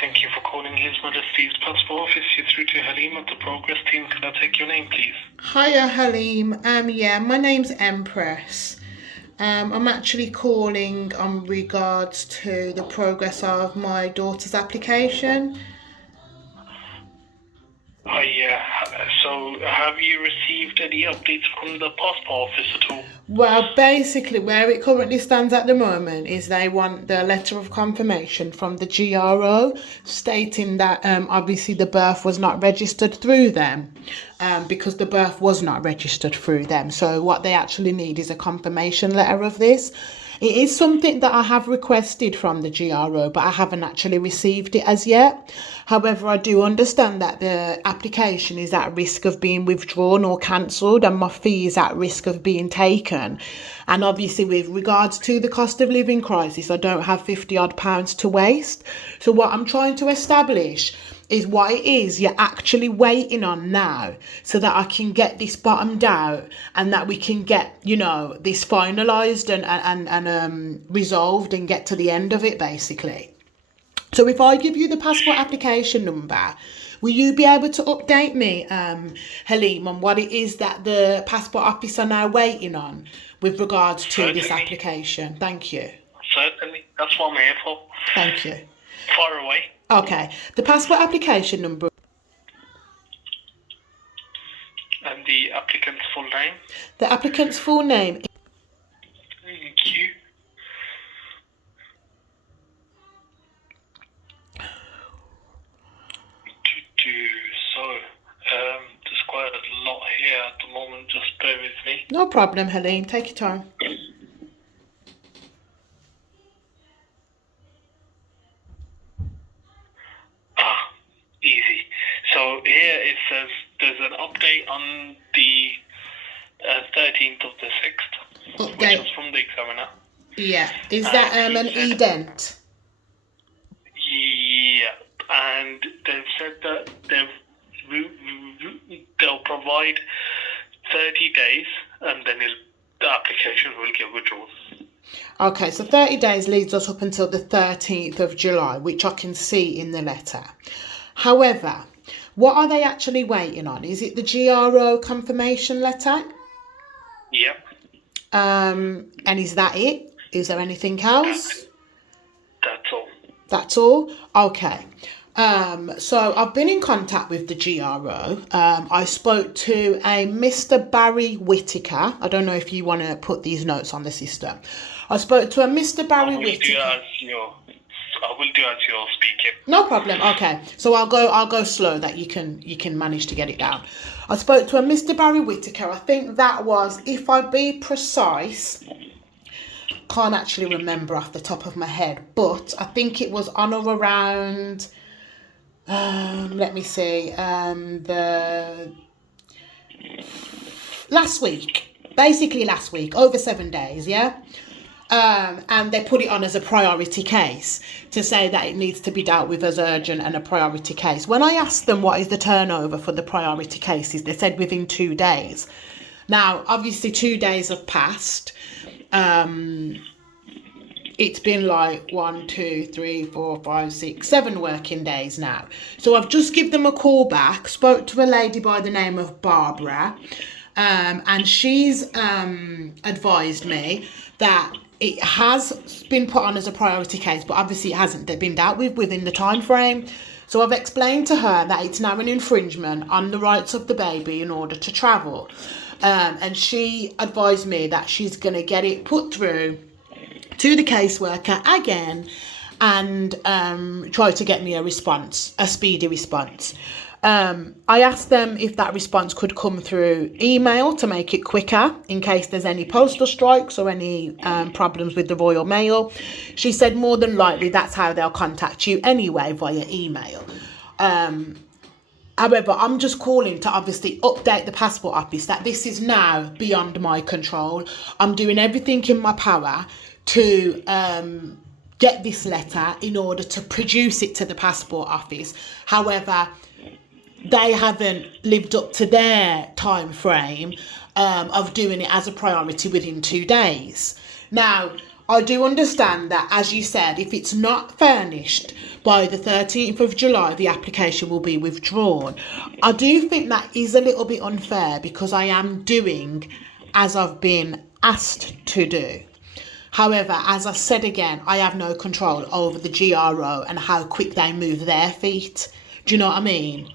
Thank you for calling His Majesty's Passport Office. You're through to Halim of the Progress Team. Can I take your name, please? Hiya, Halim. My name's Empress. I'm actually calling on regards to the progress of my daughter's application. So have you received any updates from the Passport Office at all? Well, basically, where it currently stands at the moment is they want the letter of confirmation from the GRO stating that obviously the birth was not registered through them because the birth was not registered through them. So what they actually need is a confirmation letter of this. It is something that I have requested from the GRO, but I haven't actually received it as yet. However, I do understand that the application is at risk of being withdrawn or cancelled and my fee is at risk of being taken. And obviously with regards to the cost of living crisis, I don't have 50 odd pounds to waste. So what I'm trying to establish is what it is you're actually waiting on now so that I can get this bottomed out and that we can get, this finalised and resolved and get to the end of it, basically. So if I give you the passport application number, will you be able to update me, Halim, on what it is that the passport office are now waiting on with regards to this application? Thank you. Certainly. That's what I'm here for. Thank you. Far away. Okay. The passport application number. And the applicant's full name? The applicant's full name. Thank you. There's quite a lot here at the moment. Just bear with me. No problem, Halim. Take your time. Easy. So here it says there's an update on the 13th of the 6th, which was from the examiner. Yeah. Is that an e-dent? Yeah. And they've said that they'll provide 30 days and then the application will get withdrawn. Okay, so 30 days leads us up until the 13th of July, which I can see in the letter. However, what are they actually waiting on? Is it the GRO confirmation letter? Yep. And is that it? Is there anything else? That's all. That's all? Okay. So I've been in contact with the GRO. I spoke to a Mr. Barry Whittaker. I don't know if you want to put these notes on the system. I spoke to a Mr. Barry Whittaker. I will do as you're speaking. No problem. Okay. So I'll go slow that you can manage to get it down. I spoke to a Mr. Barry Whittaker. I think that was, if I be precise, can't actually remember off the top of my head, but I think it was on or around let me see, the last week, over 7 days, yeah? And they put it on as a priority case to say that it needs to be dealt with as urgent and a priority case. When I asked them what is the turnover for the priority cases, they said within 2 days. Now, obviously 2 days have passed. It's been like 1, 2, 3, 4, 5, 6, 7 working days now. So I've just given them a call back, spoke to a lady by the name of Barbara, and she's advised me that it has been put on as a priority case, but obviously it hasn't been dealt with within the time frame. So I've explained to her that it's now an infringement on the rights of the baby in order to travel. And she advised me that she's going to get it put through to the caseworker again and try to get me a response, a speedy response. I asked them if that response could come through email to make it quicker in case there's any postal strikes or any problems with the Royal Mail. She said more than likely that's how they'll contact you anyway, via email. However, I'm just calling to obviously update the passport office that this is now beyond my control. I'm doing everything in my power to get this letter in order to produce it to the passport office. However, they haven't lived up to their time frame of doing it as a priority within 2 days. Now, I do understand that, as you said, if it's not furnished by the 13th of July, the application will be withdrawn. I do think that is a little bit unfair because I am doing as I've been asked to do. However, as I said again, I have no control over the GRO and how quick they move their feet. Do you know what I mean?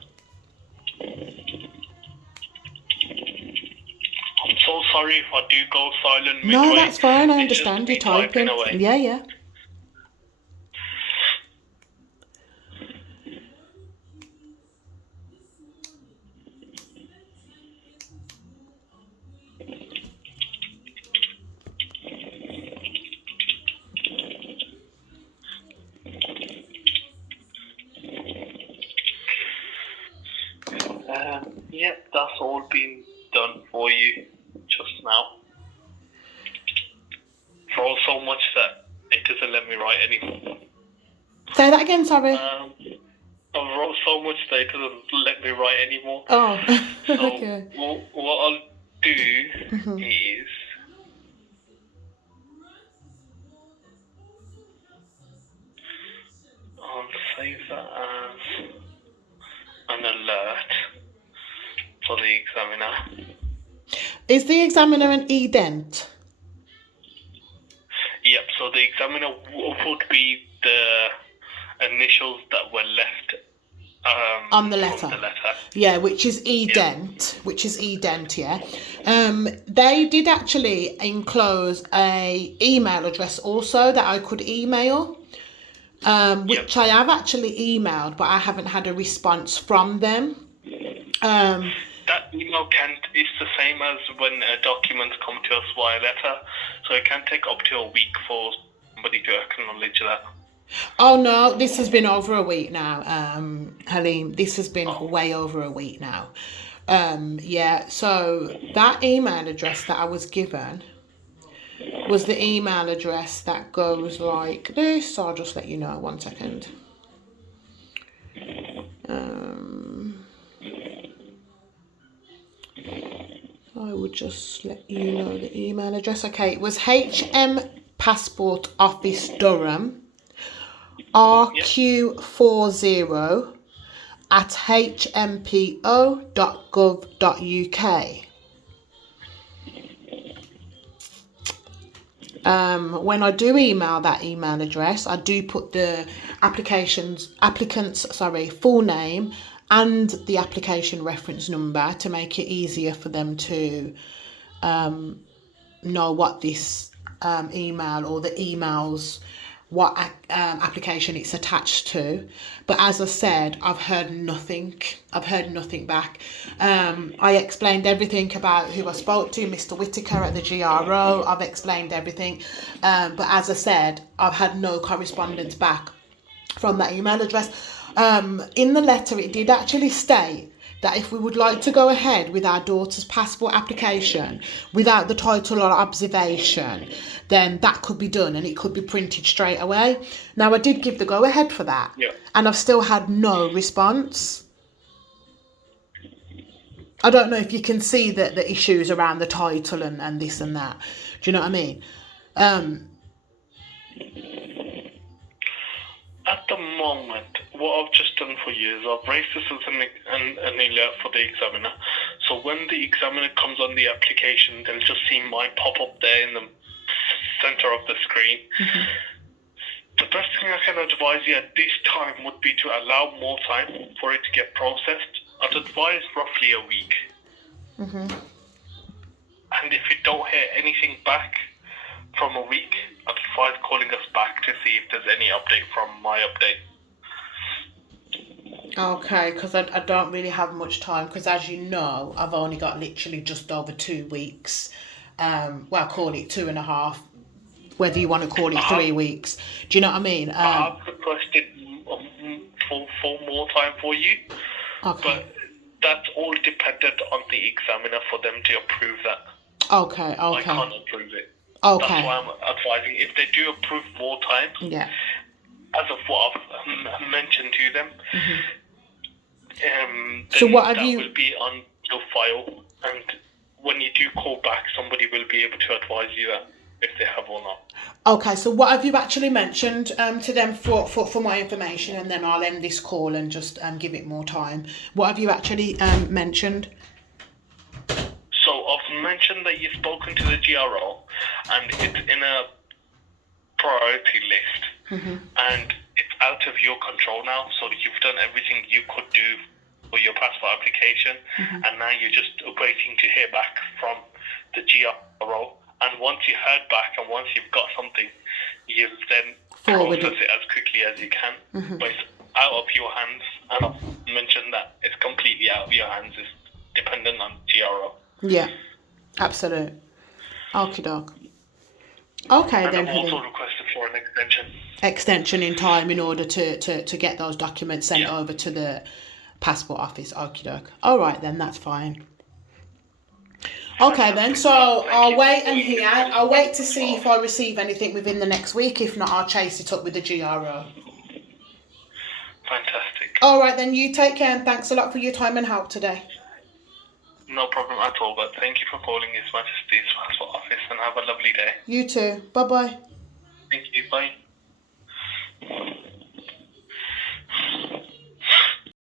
I'm so sorry if I do go silent midway. No, that's fine. I It's just understand. me You're typing. away. Yeah, yeah. Yep, that's all been done for you just now. I wrote so much that it doesn't let me write anymore. Say that again, sorry. I wrote so much that it doesn't let me write anymore. Oh, so okay. what I'll do is I'll save that as an alert for the examiner. Is the examiner an e-dent? Yep, so the examiner would be the initials that were left on the letter. Yeah, which is e-dent. Yep. Which is e-dent, yeah. They did actually enclose a email address also that I could email, which I have actually emailed, but I haven't had a response from them. That email it's the same as when documents come to us via letter, so it can take up to a week for somebody to acknowledge that. Oh no, this has been over a week now, Halim. This has been way over a week now. Yeah, so that email address that I was given was the email address that goes like this. So I'll just let you know, 1 second. I would just let you know the email address. Okay, it was HM Passport Office Durham RQ40 at hmpo.gov.uk. When I do email that email address, I do put the applicant's full name and the application reference number to make it easier for them to know what this email or the emails, what application it's attached to. But as I said, I've heard nothing back. I explained everything about who I spoke to, Mr. Whitaker at the GRO. I've explained everything, but as I said, I've had no correspondence back from that email address. In the letter, it did actually state that if we would like to go ahead with our daughter's passport application without the title or observation, then that could be done and it could be printed straight away. Now, I did give the go ahead for that, and I've still had no response. I don't know if you can see the issues around the title and this and that. Do you know what I mean? At the moment, what I've just done for you is I've raised this as an alert for the examiner. So when the examiner comes on the application, they'll just see mine pop up there in the center of the screen. The best thing I can advise you at this time would be to allow more time for it to get processed. I'd advise roughly a week. And if you don't hear anything back from a week, I'd advise calling us back to see if there's any update from my update. Okay, because I don't really have much time, because as you know, I've only got literally just over 2 weeks. Well, call it 2.5, whether you want to call it 3 weeks. Do you know what I mean? I've requested for more time for you, but that's all dependent on the examiner for them to approve that. Okay. I can't approve it. Okay. That's why I'm advising. If they do approve more time, as of what I've mentioned to them, so what have that you... will be on your file, and when you do call back, somebody will be able to advise you that if they have or not. Okay, so what have you actually mentioned to them for my information, and then I'll end this call and just give it more time. What have you actually mentioned? So I've mentioned that you've spoken to the GRO and it's in a priority list and it's out of your control now. So you've done everything you could do for your passport application and now you're just waiting to hear back from the GRO. And once you heard back and once you've got something, you'll then process it as quickly as you can. But it's out of your hands. And I've mentioned that it's completely out of your hands. It's dependent on GRO. Yeah, absolute. Okie doke. Okay, and then. I've also requested for an extension. Extension in time in order to get those documents sent over to the passport office. Okie doke. All right, then, that's fine. Okay, then, so I'll wait and hear. I'll wait to see if I receive anything within the next week. If not, I'll chase it up with the GRO. Fantastic. All right, then, you take care, and thanks a lot for your time and help today. No problem at all, but thank you for calling His Majesty's Passport Office and have a lovely day. You too. Bye-bye. Thank you. Bye.